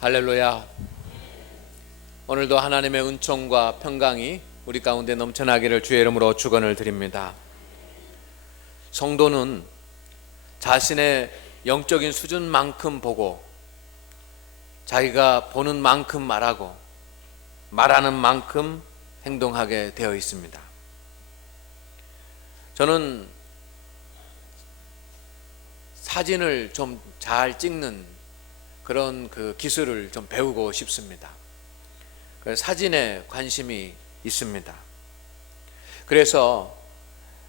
할렐루야. 오늘도 하나님의 은총과 평강이 우리 가운데 넘쳐나기를 주의 이름으로 축원을 드립니다. 성도는 자신의 영적인 수준만큼 보고 자기가 보는 만큼 말하고 말하는 만큼 행동하게 되어 있습니다. 저는 사진을 좀 잘 찍는 그런 기술을 좀 배우고 싶습니다. 사진에 관심이 있습니다. 그래서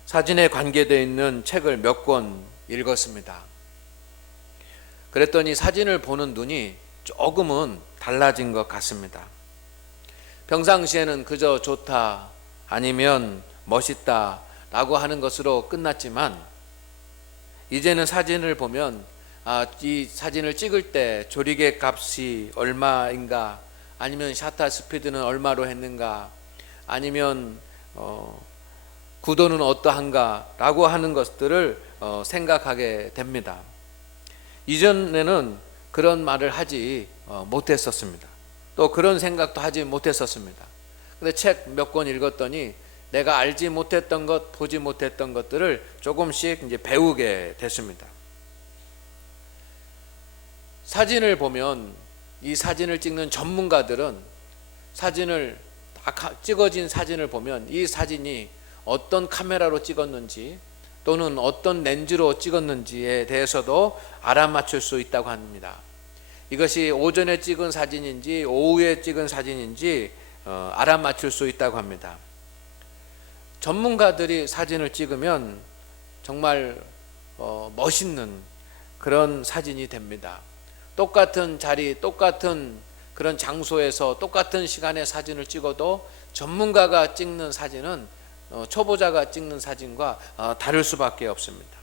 사진에 관계되어 있는 책을 몇 권 읽었습니다. 그랬더니 사진을 보는 눈이 조금은 달라진 것 같습니다. 평상시에는 그저 좋다 아니면 멋있다 라고 하는 것으로 끝났지만 이제는 사진을 보면 이 사진을 찍을 때 조리개 값이 얼마인가, 아니면 셔터 스피드는 얼마로 했는가, 아니면 구도는 어떠한가 라고 하는 것들을 생각하게 됩니다. 이전에는 그런 말을 하지 못했었습니다. 또 그런 생각도 하지 못했었습니다. 근데 책 몇 권 읽었더니 내가 알지 못했던 것, 보지 못했던 것들을 조금씩 이제 배우게 됐습니다. 사진을 보면 이 사진을 찍는 전문가들은 사진을 찍어진 사진을 보면 이 사진이 어떤 카메라로 찍었는지 또는 어떤 렌즈로 찍었는지에 대해서도 알아맞힐 수 있다고 합니다. 이것이 오전에 찍은 사진인지 오후에 찍은 사진인지 알아맞힐 수 있다고 합니다. 전문가들이 사진을 찍으면 정말 멋있는 그런 사진이 됩니다. 똑같은 자리, 똑같은 그런 장소에서 똑같은 시간에 사진을 찍어도 전문가가 찍는 사진은 초보자가 찍는 사진과 다를 수밖에 없습니다.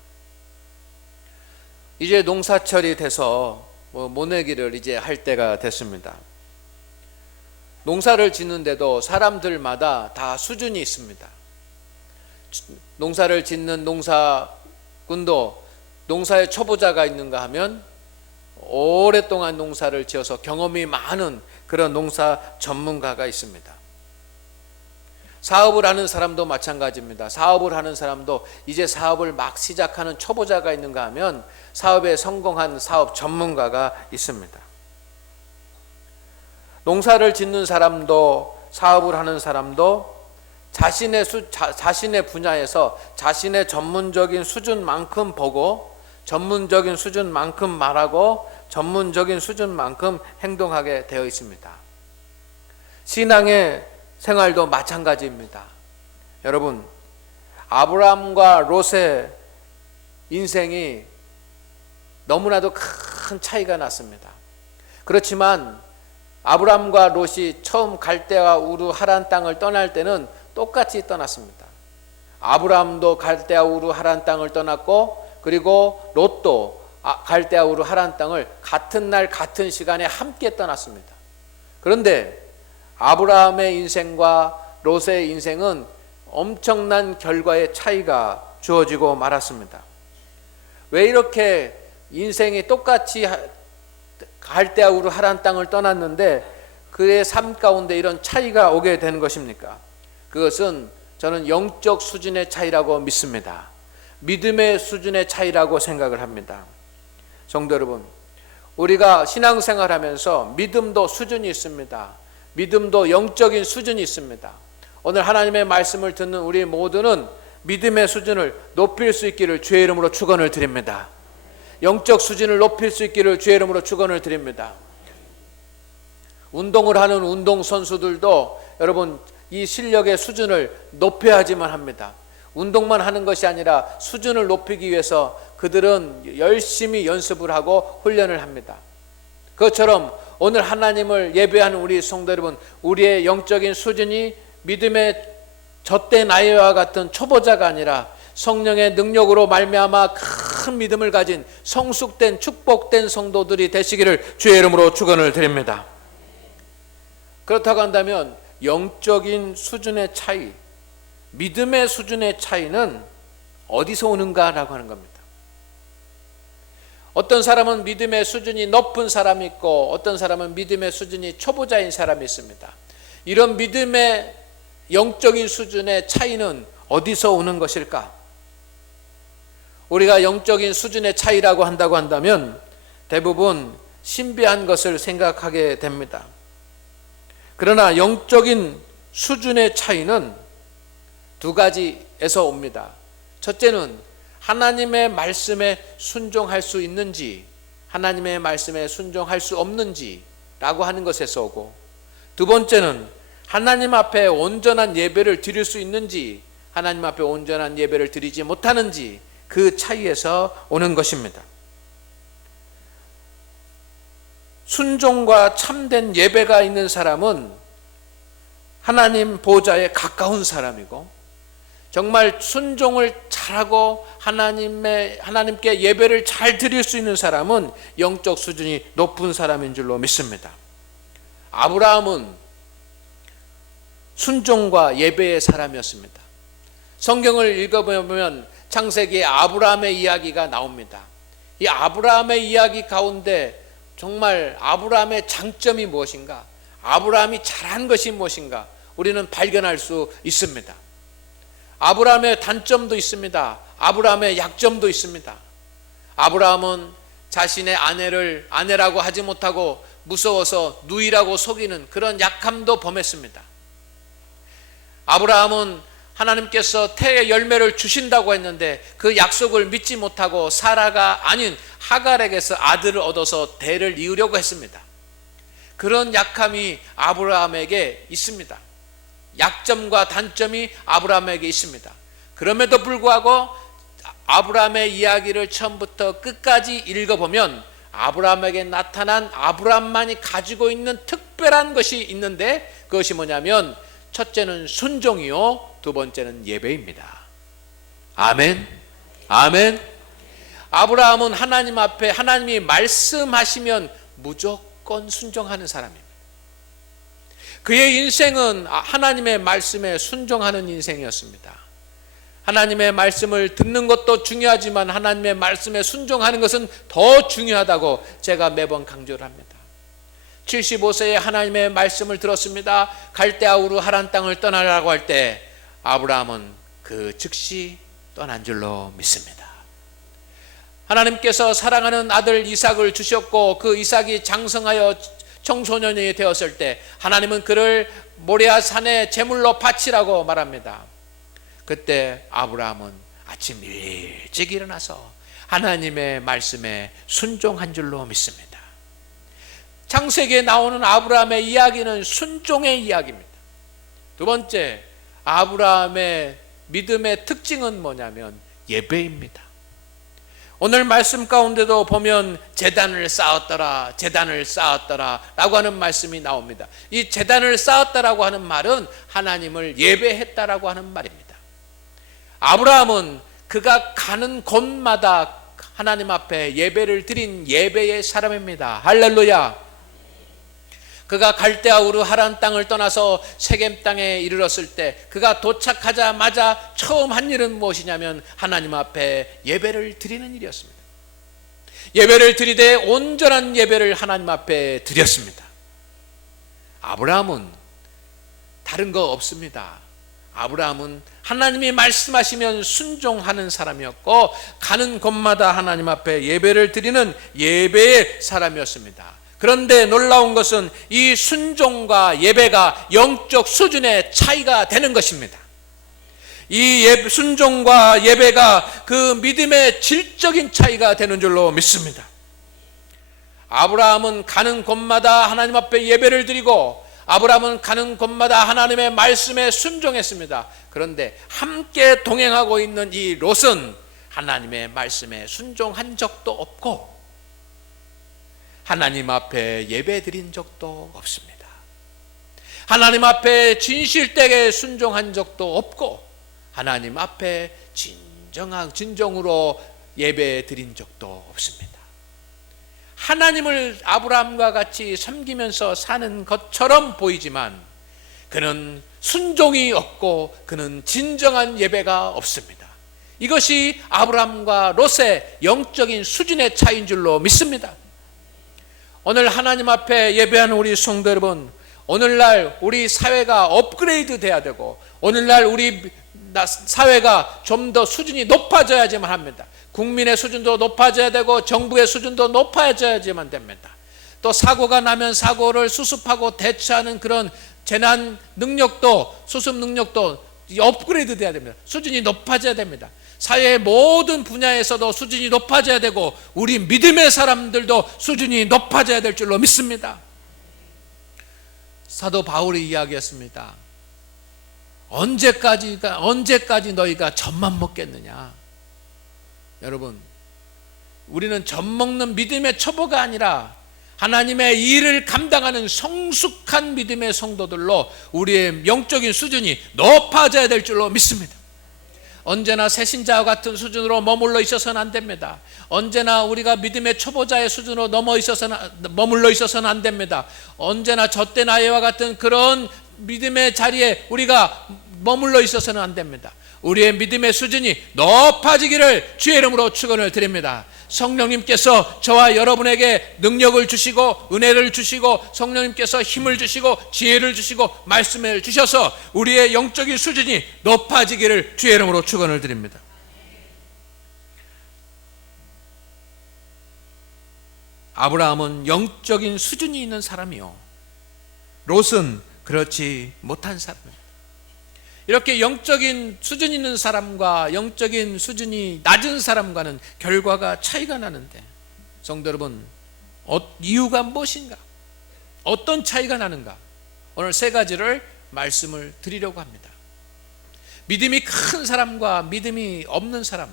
이제 농사철이 돼서 모내기를 이제 할 때가 됐습니다. 농사를 짓는데도 사람들마다 다 수준이 있습니다. 농사를 짓는 농사꾼도 농사에 초보자가 있는가 하면 오랫동안 농사를 지어서 경험이 많은 그런 농사 전문가가 있습니다. 사업을 하는 사람도 마찬가지입니다. 사업을 하는 사람도 이제 사업을 막 시작하는 초보자가 있는가 하면 사업에 성공한 사업 전문가가 있습니다. 농사를 짓는 사람도 사업을 하는 사람도 자신의 분야에서 자신의 전문적인 수준만큼 보고 전문적인 수준만큼 말하고 전문적인 수준만큼 행동하게 되어 있습니다. 신앙의 생활도 마찬가지입니다. 여러분, 아브라함과 롯의 인생이 너무나도 큰 차이가 났습니다. 그렇지만 아브라함과 롯이 처음 갈대아 우르 하란 땅을 떠날 때는 똑같이 떠났습니다. 아브라함도 갈대아 우르 하란 땅을 떠났고 그리고 롯도 갈대아 우르 하란 땅을 같은 날 같은 시간에 함께 떠났습니다. 그런데 아브라함의 인생과 롯의 인생은 엄청난 결과의 차이가 주어지고 말았습니다. 왜 이렇게 인생이 똑같이 갈대아 우르 하란 땅을 떠났는데 그의 삶 가운데 이런 차이가 오게 되는 것입니까? 그것은 저는 영적 수준의 차이라고 믿습니다. 믿음의 수준의 차이라고 생각을 합니다. 성도 여러분, 우리가 신앙생활하면서 믿음도 수준이 있습니다. 믿음도 영적인 수준이 있습니다. 오늘 하나님의 말씀을 듣는 우리 모두는 믿음의 수준을 높일 수 있기를 주의 이름으로 축원을 드립니다. 영적 수준을 높일 수 있기를 주의 이름으로 축원을 드립니다. 운동을 하는 운동선수들도 여러분 이 실력의 수준을 높여야지만 합니다. 운동만 하는 것이 아니라 수준을 높이기 위해서 그들은 열심히 연습을 하고 훈련을 합니다. 그것처럼 오늘 하나님을 예배하는 우리 성도 여러분, 우리의 영적인 수준이 믿음의 젖된 아이와 같은 초보자가 아니라 성령의 능력으로 말미암아 큰 믿음을 가진 성숙된 축복된 성도들이 되시기를 주의 이름으로 축원을 드립니다. 그렇다고 한다면 영적인 수준의 차이, 믿음의 수준의 차이는 어디서 오는가라고 하는 겁니다. 어떤 사람은 믿음의 수준이 높은 사람이 있고 어떤 사람은 믿음의 수준이 초보자인 사람이 있습니다. 이런 믿음의 영적인 수준의 차이는 어디서 오는 것일까? 우리가 영적인 수준의 차이라고 한다고 한다면 대부분 신비한 것을 생각하게 됩니다. 그러나 영적인 수준의 차이는 두 가지에서 옵니다. 첫째는 하나님의 말씀에 순종할 수 있는지, 하나님의 말씀에 순종할 수 없는지라고 하는 것에서 오고, 두 번째는 하나님 앞에 온전한 예배를 드릴 수 있는지, 하나님 앞에 온전한 예배를 드리지 못하는지, 그 차이에서 오는 것입니다. 순종과 참된 예배가 있는 사람은 하나님 보좌에 가까운 사람이고, 정말 순종을 잘하고 하나님께 예배를 잘 드릴 수 있는 사람은 영적 수준이 높은 사람인 줄로 믿습니다. 아브라함은 순종과 예배의 사람이었습니다. 성경을 읽어보면 창세기에 아브라함의 이야기가 나옵니다. 이 아브라함의 이야기 가운데 정말 아브라함의 장점이 무엇인가, 아브라함이 잘한 것이 무엇인가 우리는 발견할 수 있습니다. 아브라함의 단점도 있습니다. 아브라함의 약점도 있습니다. 아브라함은 자신의 아내라고 하지 못하고 무서워서 누이라고 속이는 그런 약함도 범했습니다. 아브라함은 하나님께서 태의 열매를 주신다고 했는데 그 약속을 믿지 못하고 사라가 아닌 하갈에게서 아들을 얻어서 대를 이으려고 했습니다. 그런 약함이 아브라함에게 있습니다. 약점과 단점이 아브라함에게 있습니다. 그럼에도 불구하고 아브라함의 이야기를 처음부터 끝까지 읽어보면 아브라함에게 나타난 아브라함만이 가지고 있는 특별한 것이 있는데, 그것이 뭐냐면 첫째는 순종이요, 두 번째는 예배입니다. 아멘. 아멘. 아브라함은 하나님 앞에 하나님이 말씀하시면 무조건 순종하는 사람입니다. 그의 인생은 하나님의 말씀에 순종하는 인생이었습니다. 하나님의 말씀을 듣는 것도 중요하지만 하나님의 말씀에 순종하는 것은 더 중요하다고 제가 매번 강조를 합니다. 75세에 하나님의 말씀을 들었습니다. 갈대아우르 하란 땅을 떠나라고 할 때 아브라함은 그 즉시 떠난 줄로 믿습니다. 하나님께서 사랑하는 아들 이삭을 주셨고 그 이삭이 장성하여 청소년이 되었을 때 하나님은 그를 모리아 산에 제물로 바치라고 말합니다. 그때 아브라함은 아침 일찍 일어나서 하나님의 말씀에 순종한 줄로 믿습니다. 창세기에 나오는 아브라함의 이야기는 순종의 이야기입니다. 두 번째, 아브라함의 믿음의 특징은 뭐냐면 예배입니다. 오늘 말씀 가운데도 보면 제단을 쌓았더라 라고 하는 말씀이 나옵니다. 이 제단을 쌓았다라고 하는 말은 하나님을 예배했다라고 하는 말입니다. 아브라함은 그가 가는 곳마다 하나님 앞에 예배를 드린 예배의 사람입니다. 할렐루야. 그가 갈대아우르 하란 땅을 떠나서 세겜 땅에 이르렀을 때 그가 도착하자마자 처음 한 일은 무엇이냐면 하나님 앞에 예배를 드리는 일이었습니다. 예배를 드리되 온전한 예배를 하나님 앞에 드렸습니다. 아브라함은 다른 거 없습니다. 아브라함은 하나님이 말씀하시면 순종하는 사람이었고 가는 곳마다 하나님 앞에 예배를 드리는 예배의 사람이었습니다. 그런데 놀라운 것은 이 순종과 예배가 영적 수준의 차이가 되는 것입니다. 이 순종과 예배가 그 믿음의 질적인 차이가 되는 줄로 믿습니다. 아브라함은 가는 곳마다 하나님 앞에 예배를 드리고 아브라함은 가는 곳마다 하나님의 말씀에 순종했습니다. 그런데 함께 동행하고 있는 이 롯은 하나님의 말씀에 순종한 적도 없고 하나님 앞에 예배 드린 적도 없습니다. 하나님 앞에 진실되게 순종한 적도 없고 하나님 앞에 진정으로 예배 드린 적도 없습니다. 하나님을 아브라함과 같이 섬기면서 사는 것처럼 보이지만 그는 순종이 없고 그는 진정한 예배가 없습니다. 이것이 아브라함과 롯의 영적인 수준의 차이인 줄로 믿습니다. 오늘 하나님 앞에 예배하는 우리 성도 여러분, 오늘날 우리 사회가 업그레이드 돼야 되고, 오늘날 우리 사회가 좀 더 수준이 높아져야지만 합니다. 국민의 수준도 높아져야 되고 정부의 수준도 높아져야지만 됩니다. 또 사고가 나면 사고를 수습하고 대처하는 그런 재난 능력도, 수습 능력도 업그레이드 돼야 됩니다. 수준이 높아져야 됩니다. 사회의 모든 분야에서도 수준이 높아져야 되고, 우리 믿음의 사람들도 수준이 높아져야 될 줄로 믿습니다. 사도 바울이 이야기했습니다. 언제까지 너희가 젖만 먹겠느냐. 여러분, 우리는 젖 먹는 믿음의 초보가 아니라 하나님의 일을 감당하는 성숙한 믿음의 성도들로 우리의 영적인 수준이 높아져야 될 줄로 믿습니다. 언제나 새신자와 같은 수준으로 머물러 있어서는 안 됩니다. 언제나 우리가 믿음의 초보자의 수준으로 머물러 있어서는 안 됩니다. 언제나 젖된 아이와 같은 그런 믿음의 자리에 우리가 머물러 있어서는 안 됩니다. 우리의 믿음의 수준이 높아지기를 주의 이름으로 축원을 드립니다. 성령님께서 저와 여러분에게 능력을 주시고 은혜를 주시고, 성령님께서 힘을 주시고 지혜를 주시고 말씀을 주셔서 우리의 영적인 수준이 높아지기를 주의 이름으로 축원을 드립니다. 아브라함은 영적인 수준이 있는 사람이요, 롯은 그렇지 못한 사람입니다. 이렇게 영적인 수준 있는 사람과 영적인 수준이 낮은 사람과는 결과가 차이가 나는데, 성도 여러분, 이유가 무엇인가? 어떤 차이가 나는가? 오늘 세 가지를 말씀을 드리려고 합니다. 믿음이 큰 사람과 믿음이 없는 사람,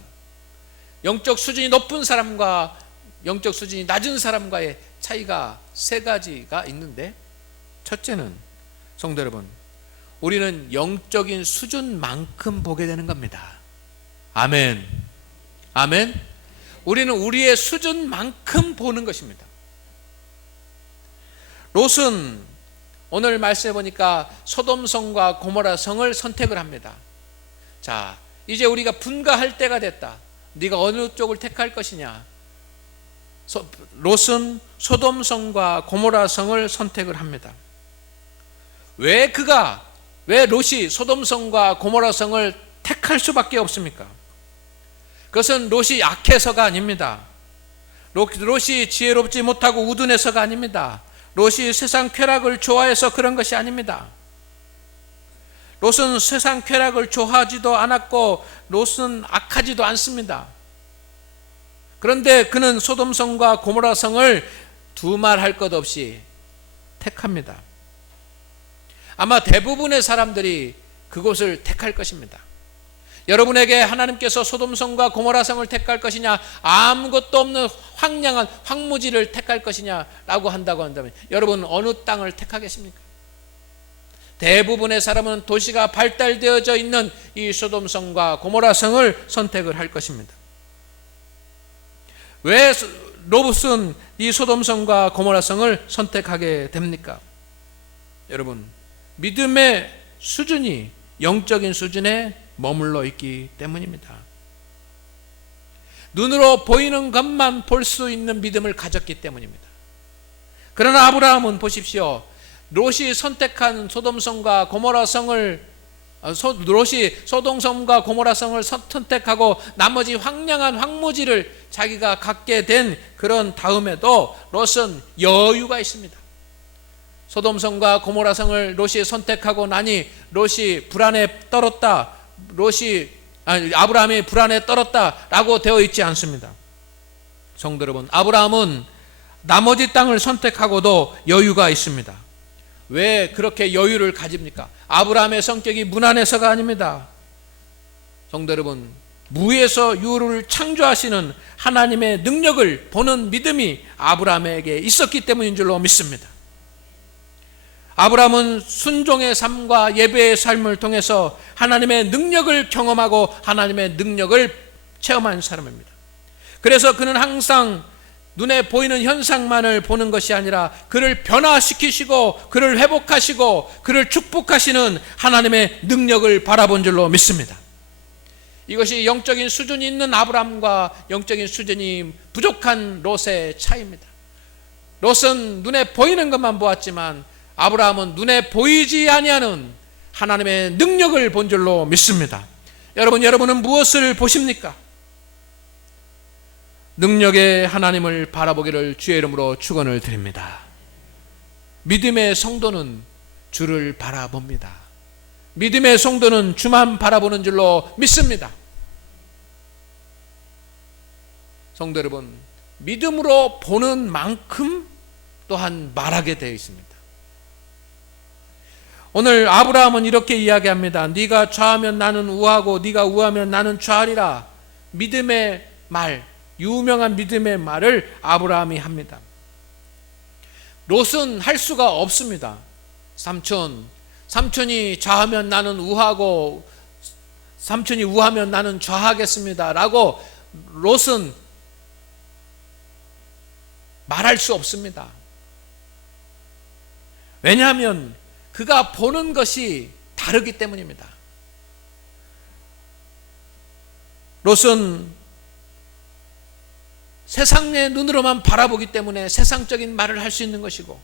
영적 수준이 높은 사람과 영적 수준이 낮은 사람과의 차이가 세 가지가 있는데, 첫째는 성도 여러분, 우리는 영적인 수준만큼 보게 되는 겁니다. 아멘. 아멘. 우리는 우리의 수준만큼 보는 것입니다. 롯은 오늘 말씀해 보니까 소돔성과 고모라성을 선택을 합니다. 자, 이제 우리가 분가할 때가 됐다. 네가 어느 쪽을 택할 것이냐? 롯은 소돔성과 고모라성을 선택을 합니다. 왜 롯이 소돔성과 고모라성을 택할 수밖에 없습니까? 그것은 롯이 약해서가 아닙니다. 롯이 지혜롭지 못하고 우둔해서가 아닙니다. 롯이 세상 쾌락을 좋아해서 그런 것이 아닙니다. 롯은 세상 쾌락을 좋아하지도 않았고 롯은 악하지도 않습니다. 그런데 그는 소돔성과 고모라성을 두말할 것 없이 택합니다. 아마 대부분의 사람들이 그곳을 택할 것입니다. 여러분에게 하나님께서 소돔성과 고모라성을 택할 것이냐, 아무것도 없는 황량한 황무지를 택할 것이냐라고 한다고 한다면 여러분 어느 땅을 택하겠습니까? 대부분의 사람은 도시가 발달되어져 있는 이 소돔성과 고모라성을 선택을 할 것입니다. 왜 롯은 이 소돔성과 고모라성을 선택하게 됩니까? 여러분, 믿음의 수준이 영적인 수준에 머물러 있기 때문입니다. 눈으로 보이는 것만 볼 수 있는 믿음을 가졌기 때문입니다. 그러나 아브라함은 보십시오. 롯이 선택한 소돔성과 고모라성을 롯이 소돔성과 고모라성을 선택하고 나머지 황량한 황무지를 자기가 갖게 된 그런 다음에도 롯은 여유가 있습니다. 소돔성과 고모라성을 롯이 선택하고 나니 롯이 불안에 떨었다. 아브라함이 불안에 떨었다라고 되어 있지 않습니다. 성도 여러분, 아브라함은 나머지 땅을 선택하고도 여유가 있습니다. 왜 그렇게 여유를 가집니까? 아브라함의 성격이 무난해서가 아닙니다. 성도 여러분, 무에서 유를 창조하시는 하나님의 능력을 보는 믿음이 아브라함에게 있었기 때문인 줄로 믿습니다. 아브라함은 순종의 삶과 예배의 삶을 통해서 하나님의 능력을 경험하고 하나님의 능력을 체험한 사람입니다. 그래서 그는 항상 눈에 보이는 현상만을 보는 것이 아니라 그를 변화시키시고 그를 회복하시고 그를 축복하시는 하나님의 능력을 바라본 줄로 믿습니다. 이것이 영적인 수준이 있는 아브라함과 영적인 수준이 부족한 롯의 차이입니다. 롯은 눈에 보이는 것만 보았지만 아브라함은 눈에 보이지 아니하는 하나님의 능력을 본 줄로 믿습니다. 여러분은 무엇을 보십니까? 능력의 하나님을 바라보기를 주의 이름으로 축원을 드립니다. 믿음의 성도는 주를 바라봅니다. 믿음의 성도는 주만 바라보는 줄로 믿습니다. 성도 여러분, 믿음으로 보는 만큼 또한 말하게 되어 있습니다. 오늘 아브라함은 이렇게 이야기합니다. 네가 좌하면 나는 우하고 네가 우하면 나는 좌하리라. 믿음의 말, 유명한 믿음의 말을 아브라함이 합니다. 롯은 할 수가 없습니다. 삼촌이 좌하면 나는 우하고 삼촌이 우하면 나는 좌하겠습니다 라고 롯은 말할 수 없습니다. 왜냐하면 그가 보는 것이 다르기 때문입니다. 롯은 세상의 눈으로만 바라보기 때문에 세상적인 말을 할 수 있는 것이고,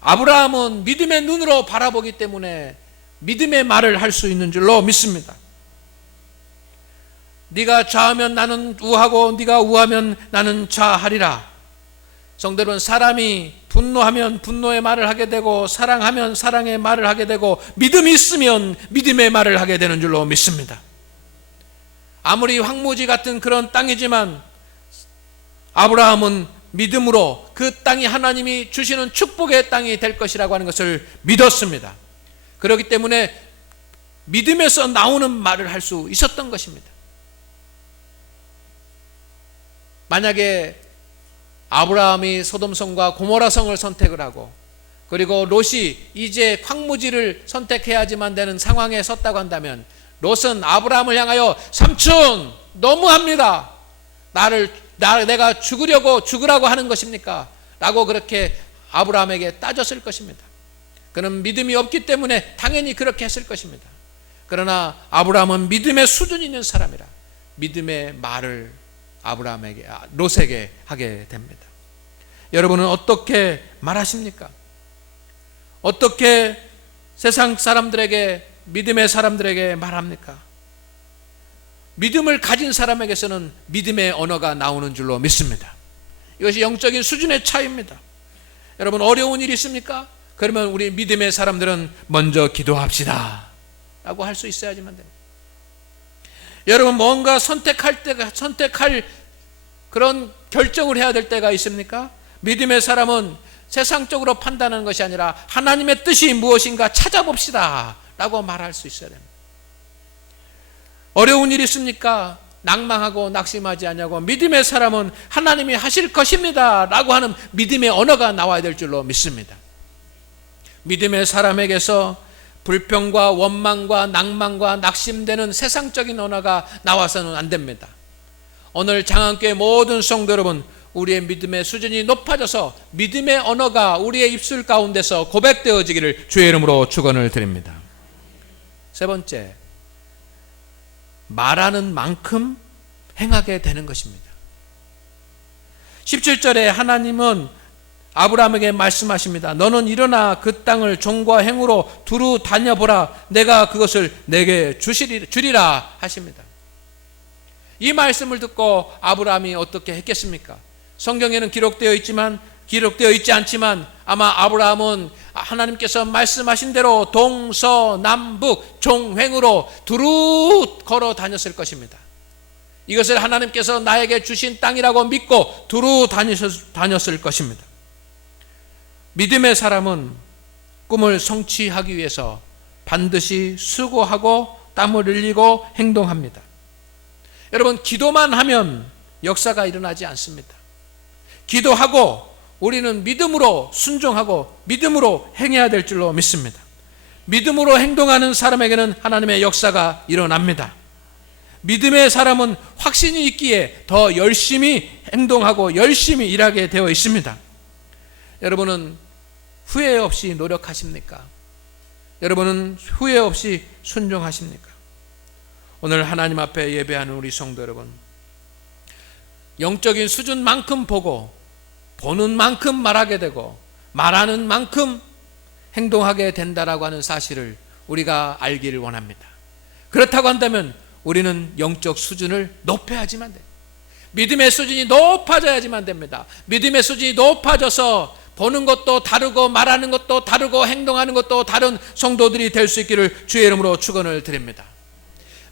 아브라함은 믿음의 눈으로 바라보기 때문에 믿음의 말을 할 수 있는 줄로 믿습니다. 네가 좌하면 나는 우하고 네가 우하면 나는 좌하리라. 성도 여러분, 사람이 분노하면 분노의 말을 하게 되고 사랑하면 사랑의 말을 하게 되고 믿음이 있으면 믿음의 말을 하게 되는 줄로 믿습니다. 아무리 황무지 같은 그런 땅이지만 아브라함은 믿음으로 그 땅이 하나님이 주시는 축복의 땅이 될 것이라고 하는 것을 믿었습니다. 그렇기 때문에 믿음에서 나오는 말을 할 수 있었던 것입니다. 만약에 아브라함이 소돔성과 고모라성을 선택을 하고 그리고 롯이 이제 황무지를 선택해야지만 되는 상황에 섰다고 한다면 롯은 아브라함을 향하여 삼촌 너무합니다. 내가 죽으라고 하는 것입니까? 라고 그렇게 아브라함에게 따졌을 것입니다. 그는 믿음이 없기 때문에 당연히 그렇게 했을 것입니다. 그러나 아브라함은 믿음의 수준이 있는 사람이라 믿음의 말을 롯에게 하게 됩니다. 여러분은 어떻게 말하십니까? 어떻게 세상 사람들에게, 믿음의 사람들에게 말합니까? 믿음을 가진 사람에게서는 믿음의 언어가 나오는 줄로 믿습니다. 이것이 영적인 수준의 차이입니다. 여러분, 어려운 일이 있습니까? 그러면 우리 믿음의 사람들은 먼저 기도합시다 라고 할 수 있어야지만 됩니다. 여러분, 뭔가 선택할 그런 결정을 해야 될 때가 있습니까? 믿음의 사람은 세상적으로 판단하는 것이 아니라 하나님의 뜻이 무엇인가 찾아봅시다 라고 말할 수 있어야 됩니다. 어려운 일이 있습니까? 낭망하고 낙심하지 않냐고 믿음의 사람은 하나님이 하실 것입니다 라고 하는 믿음의 언어가 나와야 될 줄로 믿습니다. 믿음의 사람에게서 불평과 원망과 낭만과 낙심되는 세상적인 언어가 나와서는 안 됩니다. 오늘 장안교회 모든 성도 여러분, 우리의 믿음의 수준이 높아져서 믿음의 언어가 우리의 입술 가운데서 고백되어지기를 주의 이름으로 축원을 드립니다. 세 번째, 말하는 만큼 행하게 되는 것입니다. 17절에 하나님은 아브라함에게 말씀하십니다. 너는 일어나 그 땅을 종과 행으로 두루 다녀보라. 내가 그것을 내게 주리라 하십니다. 이 말씀을 듣고 아브라함이 어떻게 했겠습니까? 성경에는 기록되어 있지 않지만 아마 아브라함은 하나님께서 말씀하신 대로 동서남북 종횡으로 두루 걸어 다녔을 것입니다. 이것을 하나님께서 나에게 주신 땅이라고 믿고 두루 다녔을 것입니다. 믿음의 사람은 꿈을 성취하기 위해서 반드시 수고하고 땀을 흘리고 행동합니다. 여러분, 기도만 하면 역사가 일어나지 않습니다. 기도하고 우리는 믿음으로 순종하고 믿음으로 행해야 될 줄로 믿습니다. 믿음으로 행동하는 사람에게는 하나님의 역사가 일어납니다. 믿음의 사람은 확신이 있기에 더 열심히 행동하고 열심히 일하게 되어 있습니다. 여러분은 후회 없이 노력하십니까? 여러분은 후회 없이 순종하십니까? 오늘 하나님 앞에 예배하는 우리 성도 여러분, 영적인 수준만큼 보고 보는 만큼 말하게 되고 말하는 만큼 행동하게 된다라고 하는 사실을 우리가 알기를 원합니다. 그렇다고 한다면 우리는 영적 수준을 높여야지만 돼요. 믿음의 수준이 높아져야지만 됩니다. 믿음의 수준이 높아져서 보는 것도 다르고 말하는 것도 다르고 행동하는 것도 다른 성도들이 될 수 있기를 주의 이름으로 축원을 드립니다.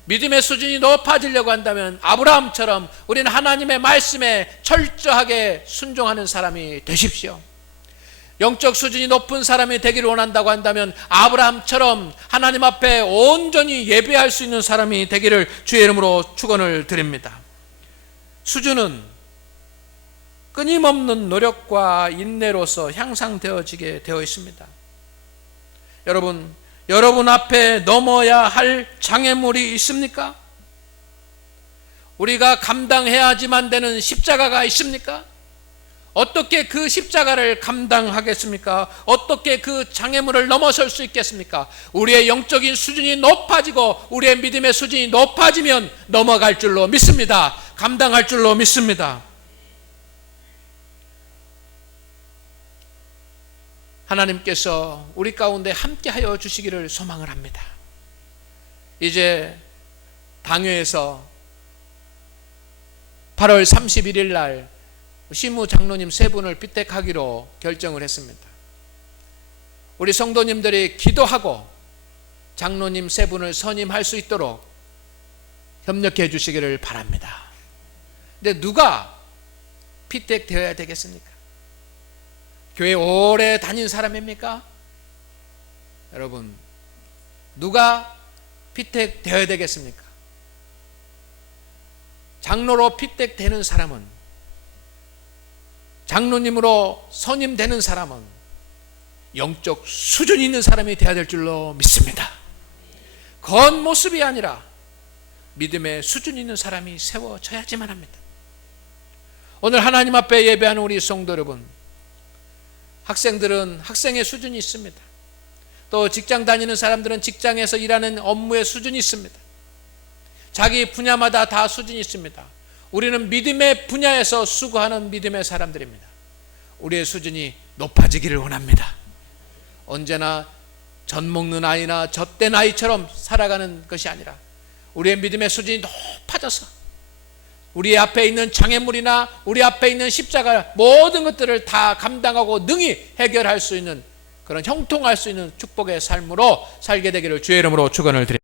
믿음의 수준이 높아지려고 한다면 아브라함처럼 우리는 하나님의 말씀에 철저하게 순종하는 사람이 되십시오. 영적 수준이 높은 사람이 되기를 원한다고 한다면 아브라함처럼 하나님 앞에 온전히 예배할 수 있는 사람이 되기를 주의 이름으로 축원을 드립니다. 수준은 끊임없는 노력과 인내로서 향상되어지게 되어 있습니다. 여러분 앞에 넘어야 할 장애물이 있습니까? 우리가 감당해야지만 되는 십자가가 있습니까? 어떻게 그 십자가를 감당하겠습니까? 어떻게 그 장애물을 넘어설 수 있겠습니까? 우리의 영적인 수준이 높아지고 우리의 믿음의 수준이 높아지면 넘어갈 줄로 믿습니다. 감당할 줄로 믿습니다. 하나님께서 우리 가운데 함께하여 주시기를 소망을 합니다. 이제 당회에서 8월 31일 날 시무 장로님 3분을 피택하기로 결정을 했습니다. 우리 성도님들이 기도하고 장로님 3분을 선임할 수 있도록 협력해 주시기를 바랍니다. 근데 누가 피택되어야 되겠습니까? 교회 오래 다닌 사람입니까? 여러분, 누가 피택되어야 되겠습니까? 장로로 피택되는 사람은, 장로님으로 선임되는 사람은 영적 수준이 있는 사람이 되어야 될 줄로 믿습니다. 겉모습이 아니라 믿음의 수준이 있는 사람이 세워져야지만 합니다. 오늘 하나님 앞에 예배하는 우리 성도 여러분, 학생들은 학생의 수준이 있습니다. 또 직장 다니는 사람들은 직장에서 일하는 업무의 수준이 있습니다. 자기 분야마다 다 수준이 있습니다. 우리는 믿음의 분야에서 수고하는 믿음의 사람들입니다. 우리의 수준이 높아지기를 원합니다. 언제나 젖 먹는 아이나 젖된 아이처럼 살아가는 것이 아니라 우리의 믿음의 수준이 높아져서 우리 앞에 있는 장애물이나 우리 앞에 있는 십자가 모든 것들을 다 감당하고 능히 해결할 수 있는 그런 형통할 수 있는 축복의 삶으로 살게 되기를 주의 이름으로 축원을 드립니다.